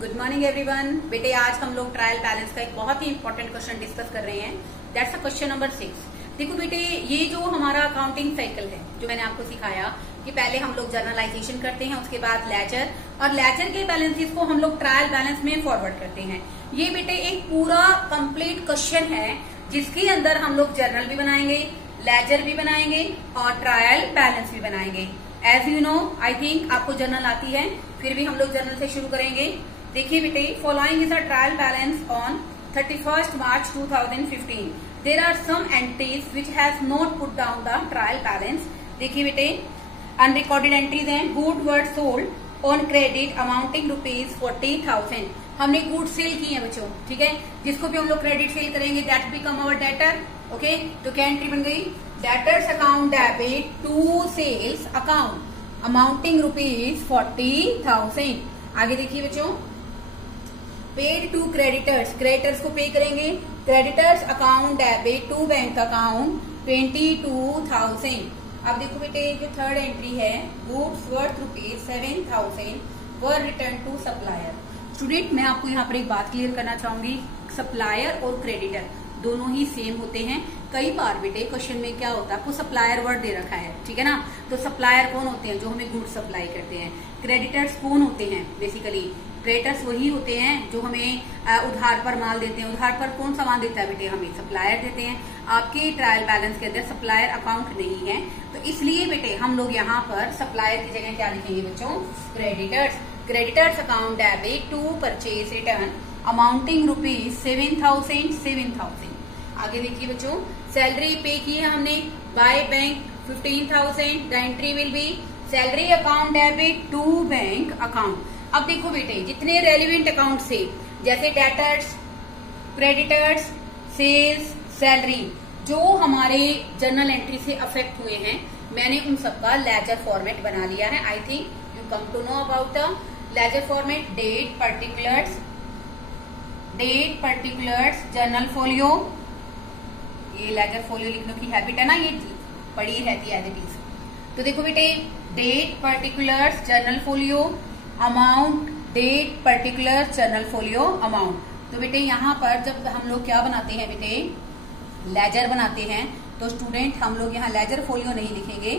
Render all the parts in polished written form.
Good morning everyone. बेटे आज हम लोग ट्रायल बैलेंस का एक बहुत ही इंपॉर्टेंट क्वेश्चन डिस्कस कर रहे हैं। That's a question number 6। देखो बेटे, ये जो हमारा अकाउंटिंग साइकिल है, जो मैंने आपको सिखाया कि पहले हम लोग जर्नलाइजेशन करते हैं, उसके बाद लेजर, और लेजर के बैलेंसेस को हम लोग ट्रायल बैलेंस में फॉरवर्ड करते हैं। ये बेटे एक पूरा कंप्लीट क्वेश्चन है जिसके अंदर हम लोग जर्नल भी बनाएंगे, लेजर भी बनाएंगे और ट्रायल बैलेंस भी बनाएंगे। As you know, I think आपको जर्नल आती है, फिर भी हम लोग जर्नल से शुरू करेंगे। देखिए बेटे, following is a trial balance on 31st March 2015। There are some entries which has not put down the trial balance. देखिए बेटे, अनरिकॉर्डेड एंट्रीज हैं। Good worth sold on credit amounting ₹40,000। हमने गुड सेल की है बच्चों, ठीक है, जिसको भी हम लोग क्रेडिट सेल करेंगे that become our debtor. Okay, तो क्या एंट्री बन गई? Debtors account debit to sales account amounting ₹40,000। आगे देखिए बच्चों, पेड टू क्रेडिटर्स, क्रेडिटर्स को पे करेंगे। Creditors account debit to bank account 22,000। अब देखो बेटे, जो थर्ड एंट्री है, goods worth ₹7,000 were return to supplier. Student, मैं आपको यहाँ पर एक बात क्लियर करना चाहूंगी, सप्लायर और क्रेडिटर दोनों ही सेम होते हैं। कई बार बेटे क्वेश्चन में क्या होता है, आपको सप्लायर वर्ड दे रखा है, ठीक है ना, तो सप्लायर कौन होते हैं? जो हमें गुड्स सप्लाई करते हैं। क्रेडिटर्स कौन होते हैं? बेसिकली क्रेडिटर्स वही होते हैं जो हमें उधार पर माल देते हैं। उधार पर कौन सामान देता है बेटे? हमें सप्लायर देते हैं। आपके ट्रायल बैलेंस के अंदर सप्लायर अकाउंट नहीं है, तो इसलिए बेटे हम लोग यहाँ पर सप्लायर की जगह क्या लिखेंगे बच्चों? Creditors. Creditors account debit to purchase return amounting ₹7,000। आगे देखिए बच्चों, सैलरी पे की है हमने by bank 15,000। The entry will be salary account debit to bank account. अब देखो बेटे, जितने रेलिवेंट अकाउंट थे जैसे डेटर्स, क्रेडिटर्स, सेल्स, सैलरी, जो हमारे जर्नल एंट्री से अफेक्ट हुए हैं, मैंने उन सबका लेजर फॉर्मेट बना लिया है। I think you come to know about the ledger format. Date, particulars, journal folio. ये लेजर फोलियो लिखने की हैबिट है ना, ये पड़ी रहती है एज इट इज। तो देखो बेटे, date, particulars, journal folio, amount, date, particular, journal folio, amount. तो बेटे यहाँ पर जब हम लोग क्या बनाते हैं बेटे, लेजर बनाते हैं, तो स्टूडेंट हम लोग यहाँ लेजर फोलियो नहीं लिखेंगे,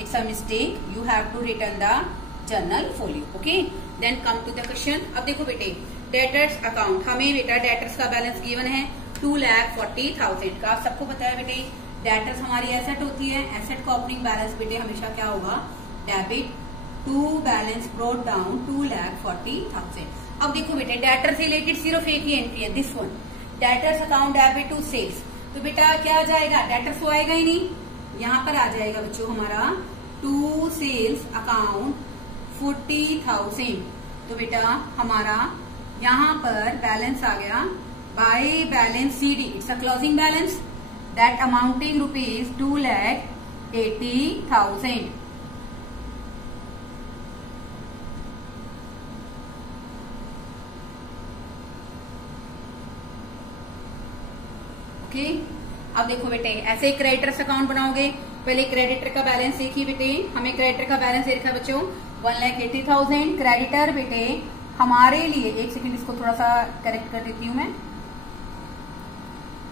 it's a mistake. You have to return the journal folio. Okay, then come to the question. अब देखो बेटे, डेटर्स अकाउंट, हमें बेटा डेटर्स का बैलेंस गिवन है 2,40,000 का। सबको पता है बेटे, डेटर्स हमारी एसेट होती है। एसेट का ओपनिंग बैलेंस बेटे हमेशा क्या होगा? Debit to balance brought down 2,40,000। अब देखो बेटे, डेटर से रिलेटेड सिर्फ एक ही एंट्री है, this one, debtors account debit to sales. तो बेटा क्या आ जाएगा? डेटर्स तो आएगा ही नहीं, यहाँ पर आ जाएगा बच्चों हमारा टू सेल्स अकाउंट 40,000। तो बेटा हमारा यहाँ पर बैलेंस आ गया by balance CD, it's a closing balance that amounting ₹2,80,000। Okay, अब देखो बेटे, ऐसे क्रेडिटर्स अकाउंट बनाओगे। पहले क्रेडिटर का बैलेंस देखिए बेटे, हमें क्रेडिटर का बैलेंस दे रखा है बच्चों 1,80,000। क्रेडिटर बेटे हमारे लिए, एक सेकंड इसको थोड़ा सा करेक्ट कर देती हूँ मैं,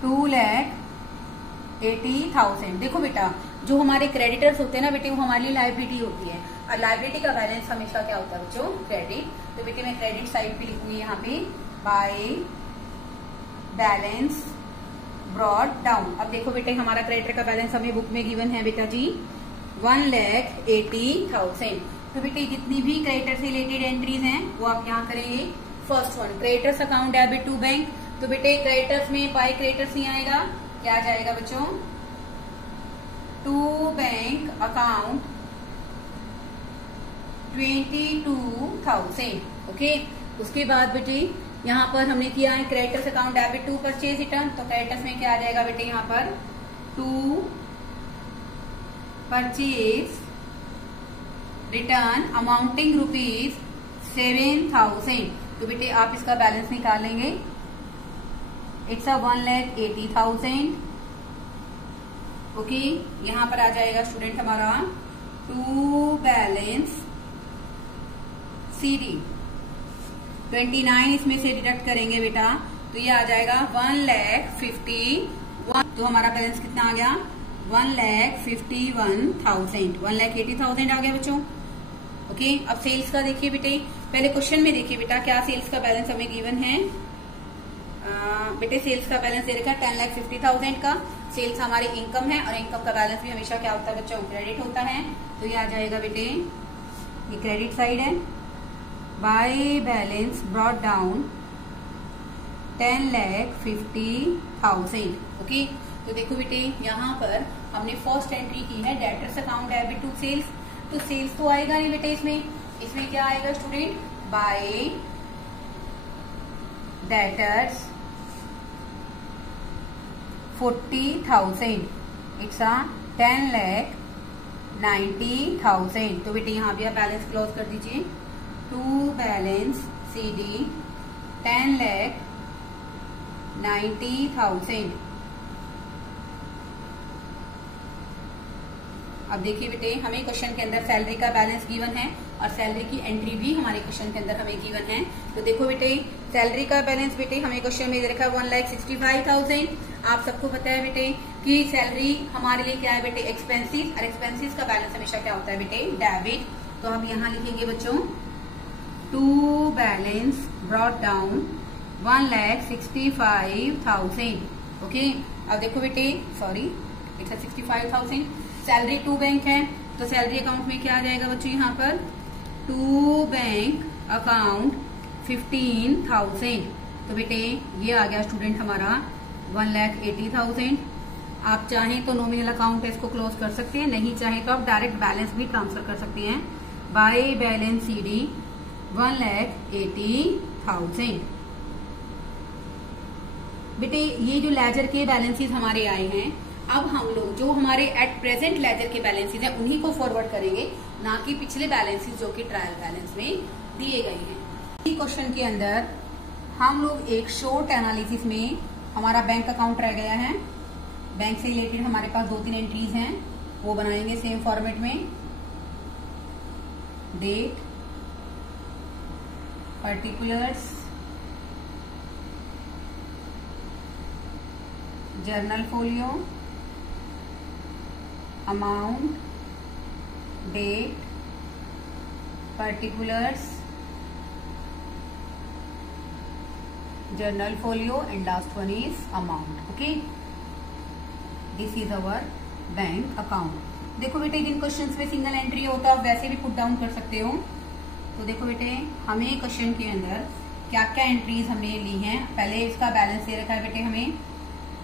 2,80,000। देखो बेटा, जो हमारे क्रेडिटर्स होते हैं ना बेटे, वो हमारे लिए लाइबिलिटी होती है, और लाइबिलिटी का बैलेंस हमेशा क्या होता है बच्चों? क्रेडिट। तो बेटे मैं क्रेडिट साइड पे लिखूंगी यहाँ पे बाय बैलेंस ब्रॉट डाउन। अब देखो बेटे, हमारा क्रेडिटर का बैलेंस हमें बुक में गिवन है बेटा जी 1,80,000। तो बेटे जितनी भी क्रेडिटर से रिलेटेड एंट्रीज हैं वो आप यहाँ करेंगे। First one, creditors account debit to bank. तो बेटे क्रेडिटर्स में बाय क्रेडिटर्स नहीं आएगा, क्या आ जाएगा बच्चों? To bank account 22,000। ओके, उसके बाद बेटे यहाँ पर हमने किया है creditors account debit to purchase return. तो क्रेडिटर्स में क्या आ जाएगा बेटे? यहाँ पर टू परचेज रिटर्न अमाउंटिंग ₹7,000। तो बेटे आप इसका बैलेंस निकालेंगे, इट्स अ 1,80,000। ओके, यहाँ पर आ जाएगा स्टूडेंट हमारा टू बैलेंस CD। 29 इसमें से डिडक्ट करेंगे बेटा तो ये आ जाएगा 1,51,000। तो हमारा बैलेंस कितना आ गया 1,51,000, 1,80,000 आ गया बच्चों। ओके, अब सेल्स का देखिए बेटे, पहले क्वेश्चन में देखिए बेटा क्या सेल्स का बैलेंस हमें गिवन है। बेटे सेल्स का बैलेंस दे रखा है 10,50,000 का। सेल्स हमारी इनकम है और इनकम का बैलेंस भी हमेशा क्या होता है बच्चों, क्रेडिट होता है। तो ये आ जाएगा बेटे, ये क्रेडिट साइड है। By balance brought down 10,50,000। Okay, तो देखो बेटे यहाँ पर हमने फर्स्ट एंट्री की है debtors account debit to sales. तो सेल्स तो आएगा नहीं बेटे, इसमें क्या आएगा स्टूडेंट, बाय डेटर्स 40,000, इट्स 10,90,000। तो बेटे यहाँ भी आप बैलेंस क्लोज कर दीजिए। To balance CD 10,90,000। अब देखिए बेटे हमें क्वेश्चन के अंदर सैलरी का बैलेंस गिवन है और सैलरी की एंट्री भी हमारे क्वेश्चन के अंदर हमें गिवन है। तो देखो बेटे सैलरी का बैलेंस बेटे हमें क्वेश्चन में दे रखा है 1,65,000। आप सबको पता है बेटे कि सैलरी हमारे लिए क्या है बेटे, एक्सपेंसिस, और एक्सपेंसिस का बैलेंस हमेशा क्या होता है बेटे, डेबिट। तो हम यहाँ लिखेंगे बच्चों to balance brought down 1,65,000। Okay, अब देखो बेटे sorry it's 65,000। Salary to bank है तो सैलरी अकाउंट में क्या आ जाएगा बच्चों, यहाँ पर टू बैंक अकाउंट 15,000। तो बेटे ये आ गया स्टूडेंट हमारा 1,80,000। आप चाहें तो नॉमिनल अकाउंट है इसको क्लोज कर सकते हैं, नहीं चाहे तो आप डायरेक्ट बैलेंस भी ट्रांसफर कर सकते हैं। By balance CD 1,80,000। बेटे ये जो लेजर के बैलेंसेस हमारे आए हैं, अब हम लोग जो हमारे एट प्रेजेंट लेजर के बैलेंसेस हैं उन्हीं को फॉरवर्ड करेंगे, ना कि पिछले बैलेंसेस जो कि ट्रायल बैलेंस में दिए गए हैं। इस क्वेश्चन के अंदर हम लोग एक शॉर्ट एनालिसिस में, हमारा बैंक अकाउंट रह गया है, बैंक से रिलेटेड हमारे पास 2-3 एंट्रीज हैं, वो बनाएंगे सेम फॉर्मेट में। Date, particulars, journal folio, amount, date, particulars, journal folio and last one is amount. Okay, this is our bank account. देखो बेटे जिन क्वेश्चंस में सिंगल एंट्री होता है आप वैसे भी पुट डाउन कर सकते हो। तो देखो बेटे हमें क्वेश्चन के अंदर क्या क्या एंट्रीज हमने ली हैं। पहले इसका बैलेंस दे रखा है बेटे हमें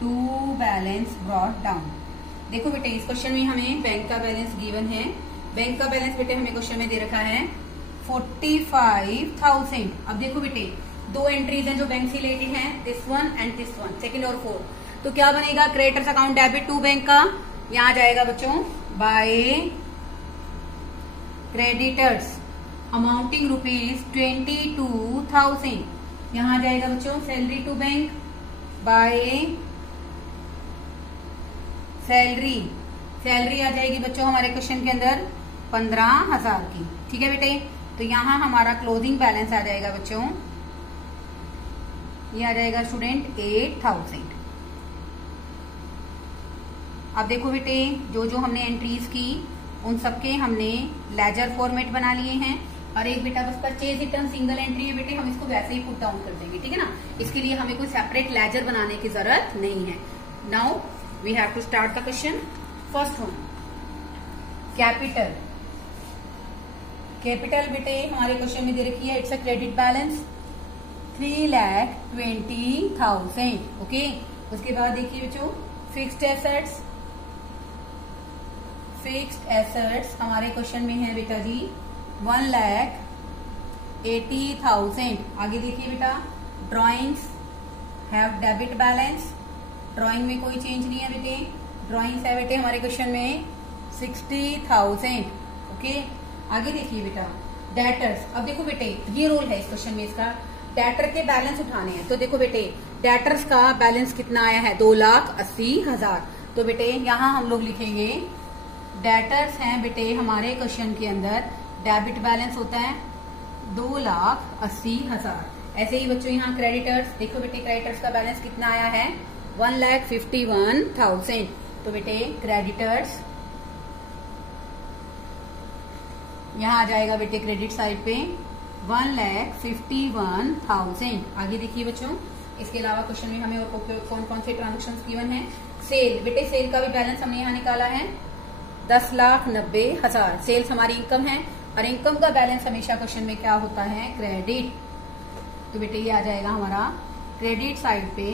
टू बैलेंस ब्रॉट डाउन। देखो बेटे इस क्वेश्चन में हमें बैंक का बैलेंस गिवन है। बैंक का बैलेंस बेटे हमें क्वेश्चन में दे रखा है 45,000। अब देखो बेटे दो एंट्रीज हैं जो बैंक से रिलेटेड हैं, this one and this one, second और फोर्थ। तो क्या बनेगा, creditors account debit to bank का यहाँ जाएगा बच्चों बाय क्रेडिटर्स अमाउंटिंग ₹22,000। यहाँ जाएगा बच्चों salary to bank by salary आ जाएगी बच्चों हमारे क्वेश्चन के अंदर 15,000 की। ठीक है बेटे, तो यहाँ हमारा क्लोजिंग बैलेंस आ जाएगा बच्चों, ये आ जाएगा स्टूडेंट 8,000। अब देखो बेटे जो जो हमने एंट्रीज की उन सबके हमने लेजर फॉर्मेट बना लिए हैं, और एक बेटा बस परचेज रिटर्न सिंगल एंट्री है बेटे, हम इसको वैसे ही पुट डाउन कर देंगे। ठीक है ना, इसके लिए हमें कोई सेपरेट लेजर बनाने की जरूरत नहीं है। Now we have to start the question. First one capital बेटे हमारे क्वेश्चन में दे रखी है, it's a credit balance 3,20,000। Okay, उसके बाद देखिए बच्चों फिक्स्ड एसेट्स हमारे क्वेश्चन में है बेटा जी 1,80,000। आगे देखिए बेटा drawings have debit balance, drawing में कोई चेंज नहीं है बेटे, ड्रॉइंग्स है बेटे हमारे क्वेश्चन में 60,000। ओके, आगे देखिए बेटा डेटर्स। अब देखो बेटे ये रोल है इस क्वेश्चन में, इसका डेटर के बैलेंस उठाने हैं। तो देखो बेटे डेटर्स का बैलेंस कितना आया है 2,80,000। तो बेटे यहाँ हम लोग लिखेंगे डेटर्स हैं बेटे हमारे क्वेश्चन के अंदर डेबिट बैलेंस होता है 2,80,000। ऐसे ही बच्चों यहाँ क्रेडिटर्स, देखो बेटे क्रेडिटर्स का बैलेंस कितना आया है 1,51,000। तो बेटे क्रेडिटर्स यहाँ आ जाएगा बेटे क्रेडिट साइड पे 1,51,000। आगे देखिए बच्चों, इसके अलावा क्वेश्चन में हमें और कौन कौन से ट्रांजेक्शन गिवन है। सेल, बेटे सेल का भी बैलेंस हमने यहाँ निकाला है 10,90,000। सेल्स हमारी इनकम है और इनकम का बैलेंस हमेशा क्वेश्चन में क्या होता है, क्रेडिट। तो बेटे ये आ जाएगा हमारा क्रेडिट साइड पे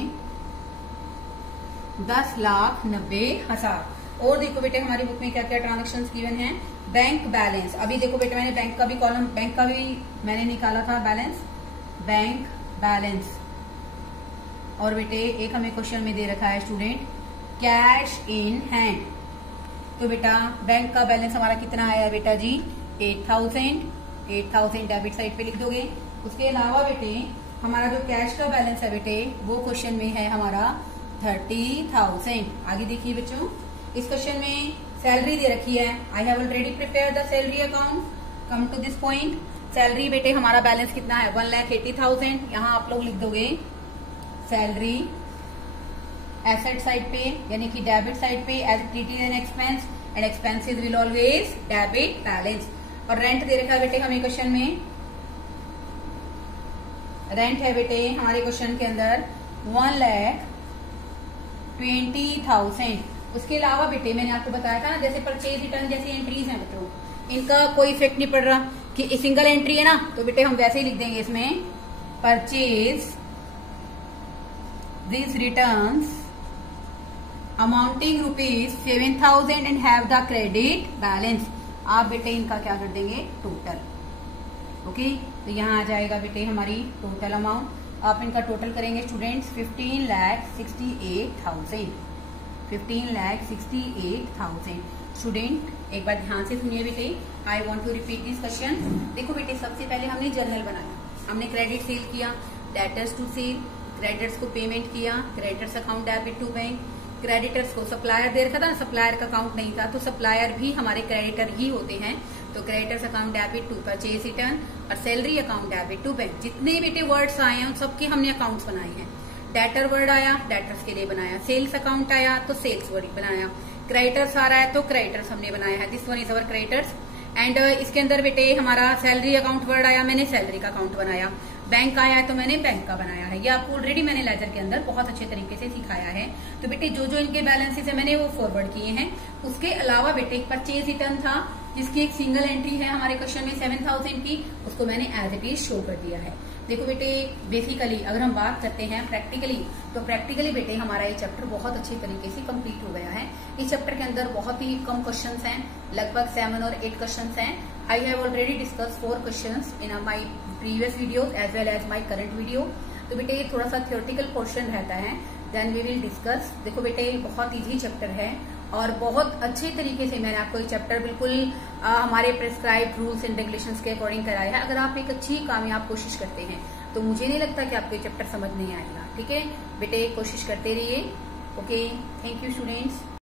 10,90,000। और देखो बेटे हमारी बुक में क्या क्या ट्रांजेक्शन गिवन है। बैंक बैलेंस, अभी देखो बेटे मैंने बैंक का भी कॉलम, बैंक का भी मैंने निकाला था बैलेंस, बैंक बैलेंस। और बेटे एक हमें क्वेश्चन में दे रखा है स्टूडेंट कैश इन हैंड। तो बेटा बैंक का बैलेंस हमारा कितना आया बेटा जी 8,000 डेबिट साइड पे लिख दोगे। उसके अलावा बेटे हमारा जो कैश का बैलेंस है बेटे वो क्वेश्चन में है हमारा 30,000। आगे देखिए बच्चों, इस क्वेश्चन में सैलरी दे रखी है। I have already prepare the salary account. Come to this point, salary बेटे हमारा बैलेंस कितना है 1,80,000। यहाँ आप लोग लिख दोगे सैलरी एसेट साइड पे यानी कि डेबिट साइड पे as treated an expense and expenses will always debit balance. और रेंट दे रखा है बेटे हमें क्वेश्चन में, रेंट है बेटे हमारे क्वेश्चन के अंदर 1,20,000। उसके अलावा बेटे मैंने आपको बताया था ना, जैसे परचेज रिटर्न जैसी एंट्रीज हैं बच्चों, इनका कोई इफेक्ट नहीं पड़ रहा कि सिंगल एंट्री है ना, तो बेटे हम वैसे ही लिख देंगे इसमें purchase this returns amounting ₹7,000 and have the credit balance. आप बेटे इनका क्या कर देंगे टोटल। ओके, तो यहाँ आ जाएगा बेटे हमारी टोटल अमाउंट। आप इनका टोटल करेंगे स्टूडेंट्स 15,68,000। 15,68,000। स्टूडेंट एक बार ध्यान से सुनिए बेटे, I want to repeat this question. देखो बेटे सबसे पहले हमने जर्नल बनाया, हमने क्रेडिट सेल किया, डेटर्स टू सेल, क्रेडिटर्स को पेमेंट किया, creditors account debit to bank, creditors को सप्लायर दे रखा था ना, सप्लायर का अकाउंट नहीं था तो सप्लायर भी हमारे क्रेडिटर ही होते हैं। तो creditors account debit to purchase return और salary account debit to bank. जितने बेटे वर्ड्स आए हैं उन सबके हमने अकाउंट्स बनाए हैं। डेटर वर्ड आया डेटर्स के लिए बनाया, सेल्स अकाउंट आया तो सेल्स वर्ड बनाया, क्रेडिटर्स आ रहा है तो क्रेडिटर्स हमने बनाया है, this one is our creditors. And इसके अंदर बेटे हमारा सैलरी अकाउंट वर्ड आया, मैंने सैलरी का अकाउंट बनाया, बैंक आया तो मैंने बैंक का बनाया है। ये आपको ऑलरेडी मैंने लेजर के अंदर बहुत अच्छे तरीके से सिखाया है। तो बेटे जो जो इनके बैलेंसेस है मैंने वो फॉरवर्ड किए हैं। उसके अलावा बेटे एक परचेज रिटर्न था जिसकी एक सिंगल एंट्री है हमारे क्वेश्चन में 7,000 की, उसको मैंने एज इट इज शो कर दिया है। देखो बेटे बेसिकली अगर हम बात करते हैं प्रैक्टिकली, तो प्रैक्टिकली बेटे हमारा ये चैप्टर बहुत अच्छे तरीके से कंप्लीट हो गया है। इस चैप्टर के अंदर बहुत ही कम क्वेश्चंस हैं, लगभग 7 और 8 क्वेश्चंस हैं। I have already discuss 4 questions in my previous videos as well as my current video. तो बेटे ये थोड़ा सा थियोरेटिकल पोर्शन रहता है, देन वी विल डिस्कस। देखो बेटे बहुत इजी चैप्टर है और बहुत अच्छे तरीके से मैंने आपको ये चैप्टर बिल्कुल हमारे प्रिस्क्राइब रूल्स एंड रेगुलेशंस के अकॉर्डिंग कराया है। अगर आप एक अच्छी कामयाब कोशिश करते हैं तो मुझे नहीं लगता कि आपको ये चैप्टर समझ नहीं आएगा। ठीक है बेटे, कोशिश करते रहिए। Okay, thank you students.